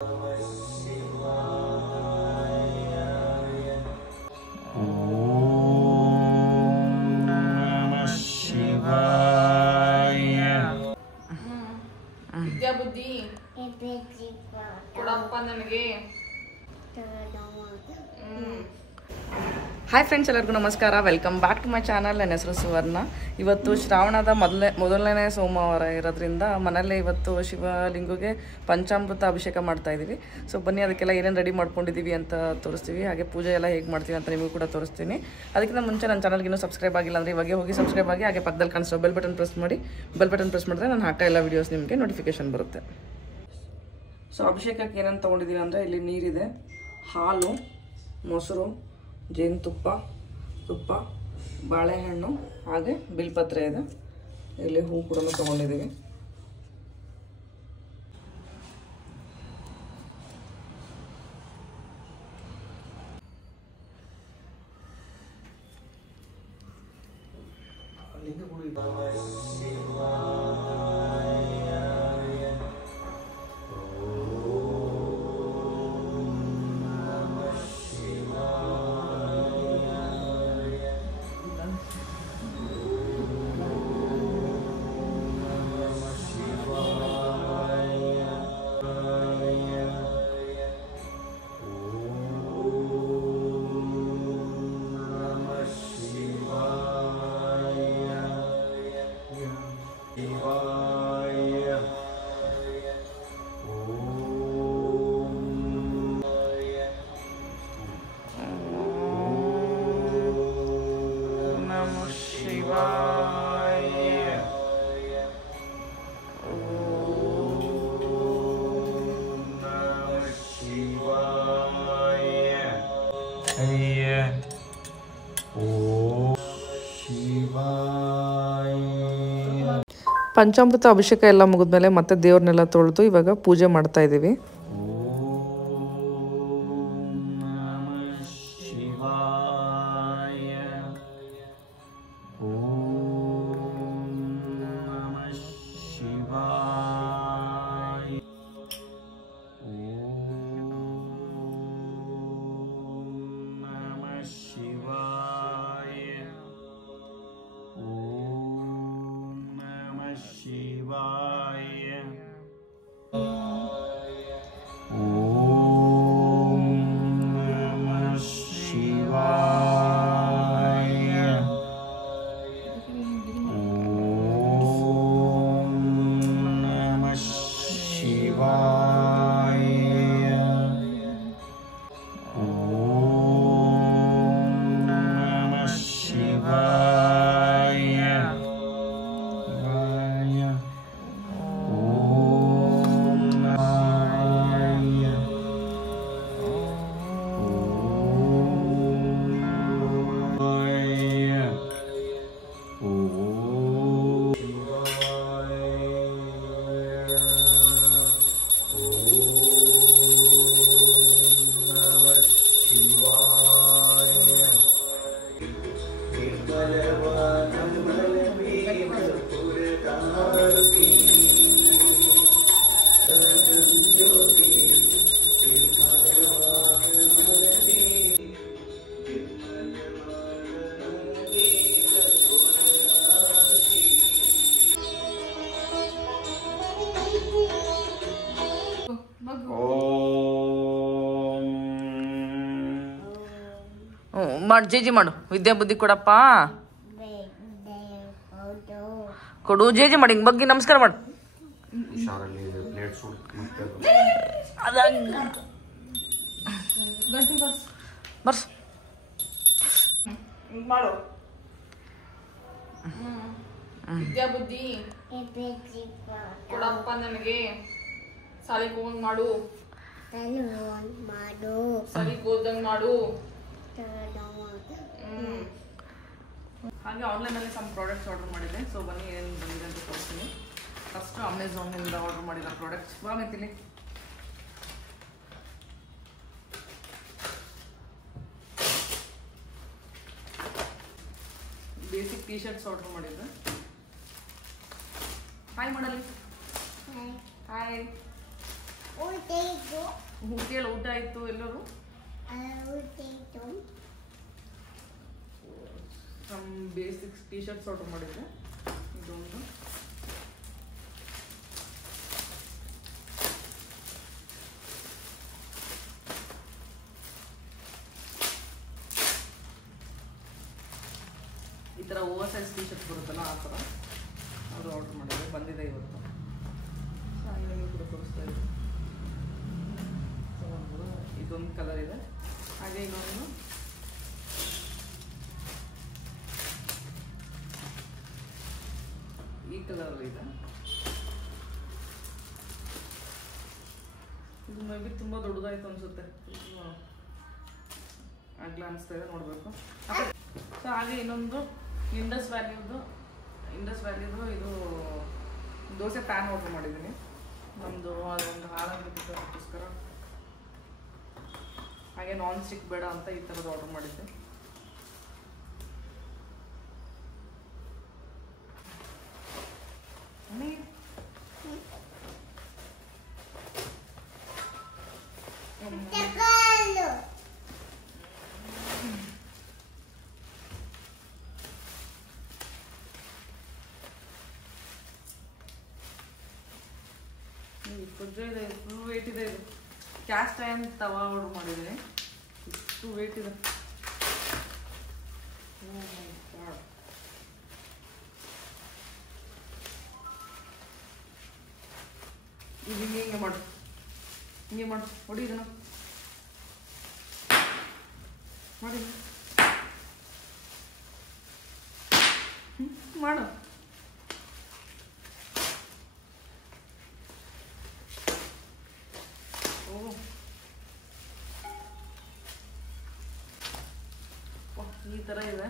ವಿದ್ಯಾ ಬುದ್ಧಿ ಕೊಡಪ್ಪ ನನಗೆ. ಹಾಯ್ ಫ್ರೆಂಡ್ಸ್, ಎಲ್ಲರಿಗೂ ನಮಸ್ಕಾರ. Welcome back to my channel. ನನ್ನ ಹೆಸರು ಸುವರ್ಣ. ಇವತ್ತು ಶ್ರಾವಣದ ಮೊದಲನೇ ಸೋಮವಾರ ಇರೋದ್ರಿಂದ ಮನೆಯಲ್ಲೇ ಇವತ್ತು ಶಿವಲಿಂಗಗೆ ಪಂಚಾಮೃತ ಅಭಿಷೇಕ ಮಾಡ್ತಾ ಇದ್ದೀವಿ. ಸೊ ಬನ್ನಿ, ಅದಕ್ಕೆಲ್ಲ ಏನೇನು ರೆಡಿ ಮಾಡ್ಕೊಂಡಿದ್ದೀವಿ ಅಂತ ತೋರಿಸ್ತೀವಿ. ಹಾಗೆ ಪೂಜೆ ಎಲ್ಲ ಹೇಗೆ ಮಾಡ್ತೀವಿ ಅಂತ ನಿಮಗೂ ಕೂಡ ತೋರಿಸ್ತೀನಿ. ಅದಕ್ಕಿಂತ ಮುಂಚೆ ನನ್ನ ಚಾನಲ್ಗೆ ಇನ್ನೂ ಸಬ್ಸ್ಕ್ರೈಬ್ ಆಗಿಲ್ಲ ಅಂದರೆ ಇವಾಗ ಹೋಗಿ ಸಬ್ಸ್ಕ್ರೈಬ್ ಆಗಿ, ಹಾಗೆ ಪಕ್ಕದಲ್ಲಿ ಕಾಣಿಸೋ ಬೆಲ್ ಬಟನ್ ಪ್ರೆಸ್ ಮಾಡಿ. ಬೆಲ್ ಬಟನ್ ಪ್ರೆಸ್ ಮಾಡಿದ್ರೆ ನಾನು ಹಾಕೋ ಎಲ್ಲ ವೀಡಿಯೋಸ್ ನಿಮಗೆ ನೋಟಿಫಿಕೇಶನ್ ಬರುತ್ತೆ. ಸೊ ಅಭಿಷೇಕಕ್ಕೆ ಏನೇನು ತೊಗೊಂಡಿದ್ದೀವಿ ಅಂದರೆ, ಇಲ್ಲಿ ನೀರಿದೆ, ಹಾಲು, ಮೊಸರು, ಜೇನುತುಪ್ಪ, ತುಪ್ಪ, ಬಾಳೆಹಣ್ಣು, ಹಾಗೆ ಬಿಲ್ಪತ್ರೆ ಇದೆ. ಇಲ್ಲಿ ಹೂ ಕೂಡ ತೊಗೊಂಡಿದ್ದೀವಿ. ಪಂಚಾಮೃತ ಅಭಿಷೇಕ ಎಲ್ಲ ಮುಗಿದ್ಮೇಲೆ ಮತ್ತೆ ದೇವ್ರನ್ನೆಲ್ಲ ತೊಳೆದು ಇವಾಗ ಪೂಜೆ ಮಾಡ್ತಾ ಇದ್ದೀವಿ. ಮಾಡು ಜೇಜಿ ಮಾಡು. ವಿದ್ಯಾ ಬುದ್ಧಿ ಕೊಡಪ್ಪ, ಕೊಡು ಜೇಜಿ ಮಾಡಿ. ಹಿಂಗ್ ಬಗ್ಗೆ ನಮಸ್ಕಾರ ಮಾಡು. ಬರ್ಸ್ ಮಾಡು. ವಿದ್ಯಾ ಬುದ್ಧಿ ಕೊಡಪ್ಪ ನನಗೆ. ಸಾಲಿಗೆ ಹೋಗಂಗ್ ಮಾಡು, ಸಾಲಿಗೆ ಹೋದಂಗ್ ಮಾಡು. ಹಾಗೆ ಆನ್ಲೈನಲ್ಲಿ ಸಮ್ ಪ್ರಾಡಕ್ಟ್ಸ್ ಆರ್ಡರ್ ಮಾಡಿದ್ದೆ. ಸೊ ಬನ್ನಿ ಏನು ಬಂದಿದೆ ಅಂತ ತೋರಿಸ್ತೀನಿ. ಫಸ್ಟ್ ಅಮೆಝಾನಿಂದ ಆರ್ಡರ್ ಮಾಡಿದ ಪ್ರಾಡಕ್ಟ್ಸ್. ಬಾ ಮೆತ್ತಿಲಿ. ಬೇಸಿಕ್ ಟೀ ಶರ್ಟ್ಸ್ ಆರ್ಡರ್ ಮಾಡಿದ್ದೆ. ಹಾಯ್ ಮಾಡಲಿ. ಹಾಯ್. ಕೇಳು, ಊಟ ಆಯ್ತು ಎಲ್ಲರೂ. ನಮ್ಮ ಬೇಸಿಕ್ಸ್ ಟೀ ಶರ್ಟ್ಸ್ ಆರ್ಡರ್ ಮಾಡಿದ್ದೆ. ಇದೊಂದು ಈ ಥರ ಓವರ್ ಸೈಜ್ ಟೀ ಶರ್ಟ್ ಬರುತ್ತಲ್ಲ ಆ ಥರ ಅದು ಆರ್ಡರ್ ಮಾಡಿದೆ, ಬಂದಿದೆ ಇವತ್ತು. ಹಾಗೆ ಕೂಡ ತೋರಿಸ್ತಾ ಇದೆ. ಇದೊಂದು ಕಲರ್ ಇದೆ, ಹಾಗೆ ಇನ್ನೊಂದು ಈ ಕಲರ್ ಇದೆ. ಇದು ಮೇ ಬಿ ತುಂಬ ದೊಡ್ಡದಾಯ್ತು ಅನ್ಸುತ್ತೆ, ಆಗ್ಲೇ ಅನಿಸ್ತಾ ಇದೆ, ನೋಡಬೇಕು. ಸೊ ಹಾಗೆ ಇನ್ನೊಂದು ಇಂಡಸ್ ವ್ಯಾಲ್ಯೂದು ಇದು ದೋಸೆ ಪ್ಯಾನ್ ಆರ್ಡರ್ ಮಾಡಿದ್ದೀನಿ. ನಮ್ಮದು ಅದೊಂದು ಹಾಳಾಗಿದ್ದಕ್ಕೋಸ್ಕರ, ಹಾಗೆ ನಾನ್ ಸ್ಟಿಕ್ ಬೇಡ ಅಂತ ಈ ಥರದ್ದು ಆರ್ಡರ್ ಮಾಡಿದ್ದೆ. ಇದೆ, ಫುಲ್ ವೇಟ್ ಇದೆ. ಇದು ಕ್ಯಾಸ್ಟ್ ಐರನ್ ತವಾ ಆರ್ಡರ್ ಮಾಡಿದ್ದೀನಿ, ಇಷ್ಟು ವೇಟ್ ಇದೆ. ಇದು ಹಿಂಗೆ ಮಾಡು, ಹೊಡಿ ಇದನ್ನು ಮಾಡಿ ಮಾಡು. ಈ ಥರ ಇದೆ,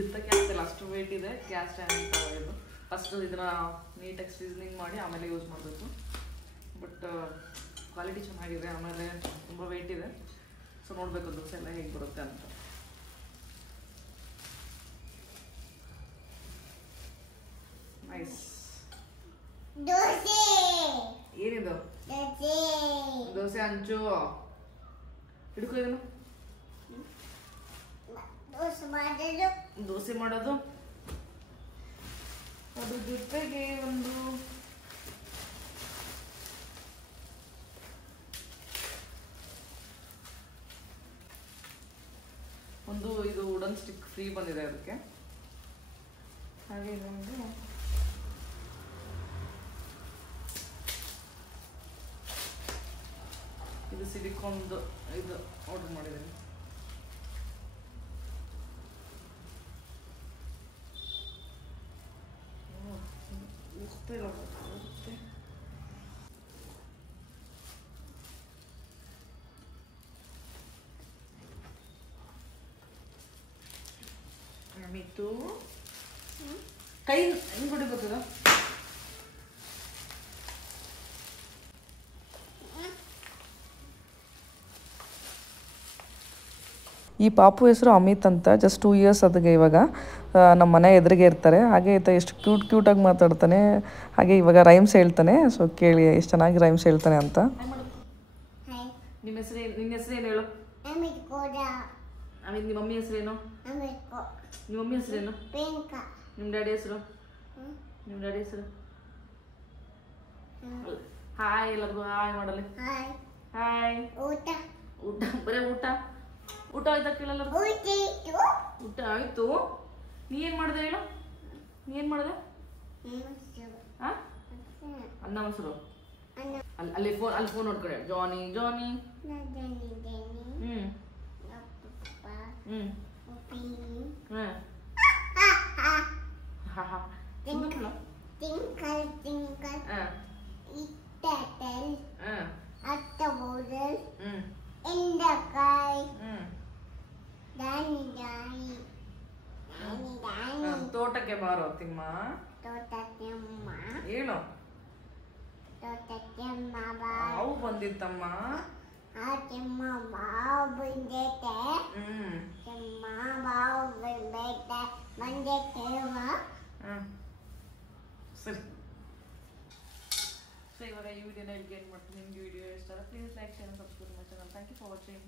ಎತ್ತಕ್ಕೆ ಆಗ್ತಿಲ್ಲ, ಅಷ್ಟು ವೇಟ್ ಇದೆ. ಕ್ಯಾಸ್ಟ್ ಐರನ್ ತವ ಇದು. ಫಸ್ಟ್ ಇದನ್ನ ನೀಟಾಗಿ ಸೀಸನಿಂಗ್ ಮಾಡಿ ಆಮೇಲೆ ಯೂಸ್ ಮಾಡಬೇಕು. ಬಟ್ ಕ್ವಾಲಿಟಿ ಚೆನ್ನಾಗಿದೆ, ಆಮೇಲೆ ತುಂಬ ವೇಟ್ ಇದೆ. ಸೊ ನೋಡಬೇಕು ದೋಸೆ ಎಲ್ಲ ಹೇಗೆ ಬರುತ್ತೆ ಅಂತ. ನೈಸ್. ಏನಿದು? ದೋಸೆ ಹಂಚು ಹಿಡ್ಕೊ ಇದನ್ನು. ದೋಸೆ ಮಾಡೋದು, ಅದ್ರ ಜೊತೆಗೆ ಒಂದು ಇದು ವುಡನ್ ಸ್ಟಿಕ್ ಫ್ರೀ ಬಂದಿದೆ ಅದಕ್ಕೆ. ಹಾಗೆ ಇದು ಸಿಲಿಕಾನ್ದು ಇದು ಆರ್ಡರ್ ಮಾಡಿದ್ದೀನಿ. ಮಿತ್ತು ಕೈ ಹೆಂಗ್ ಹೊಡಿಬೇಕದ? ಈ ಪಾಪು ಹೆಸರು ಅಮಿತ್ ಅಂತ. ಜಸ್ಟ್ 2 ಇಯರ್ಸ್ ಅದಕ್ಕೆ ಇವಾಗ. ನಮ್ಮ ಮನೆ ಎದುರಿಗೆ ಇರ್ತಾರೆ. ಹಾಗೆ ಈತ ಎಷ್ಟು ಕ್ಯೂಟಾಗಿ ಮಾತಾಡ್ತಾನೆ. ಹಾಗೆ ಇವಾಗ ರೈಮ್ಸ್ ಹೇಳ್ತಾನೆ. ಸೊ ಕೇಳಿ ಎಷ್ಟು ಚೆನ್ನಾಗಿ ರೈಮ್ಸ್ ಹೇಳ್ತಾನೆ ಅಂತ. ನಿಮ್ಮ ಹೆಸರೇನು ಹೇಳು? ಅಮಿತ್. ನಿಮ್ಮ ಮಮ್ಮಿ ಹೆಸರೇನು? ನಿಮ್ಮ ಮಮ್ಮಿ ಹೆಸರೇನು? ನಿಮ್ಮ ಡ್ಯಾಡಿ ಹೆಸರು? ಹಾಯ್ ಎಲ್ಲರಿಗೂ ಹಾಯ್ ಮಾಡಲಿ. ಹಾಯ್. ಊಟ ಬರೀ ಊಟ ಆಯ್ತಾ ಕೇಳಲ್ಲ? ಊಟ ಆಯ್ತು. ನೀ ಏನ್ ಮಾಡಿದೆ ಹೇಳು? ಅನ್ನ ಮೊಸರು. ಅಲ್ಲಿ ಫೋನ್ ನೋಡ್ಕೊಳ್ಳಿ. ಜಾನಿ ತೋಟಕ್ಕೆ ಬಾರೋ ತಿಮ್ಮ. ಹೇಳು. ಹಾವು ಬಂದಿತ್ತಮ್ಮ. ಸರಿ ಸೊ ಇವಾಗ ಈ ವಿಡಿಯೋನ ಇಲ್ಲಿಗೆ ಏನು ಮಾಡ್ತೀನಿ. ನಿಮಗೆ ವಿಡಿಯೋ ಇಷ್ಟ ಆದರೆ please like share subscribe my channel. Thank you for watching.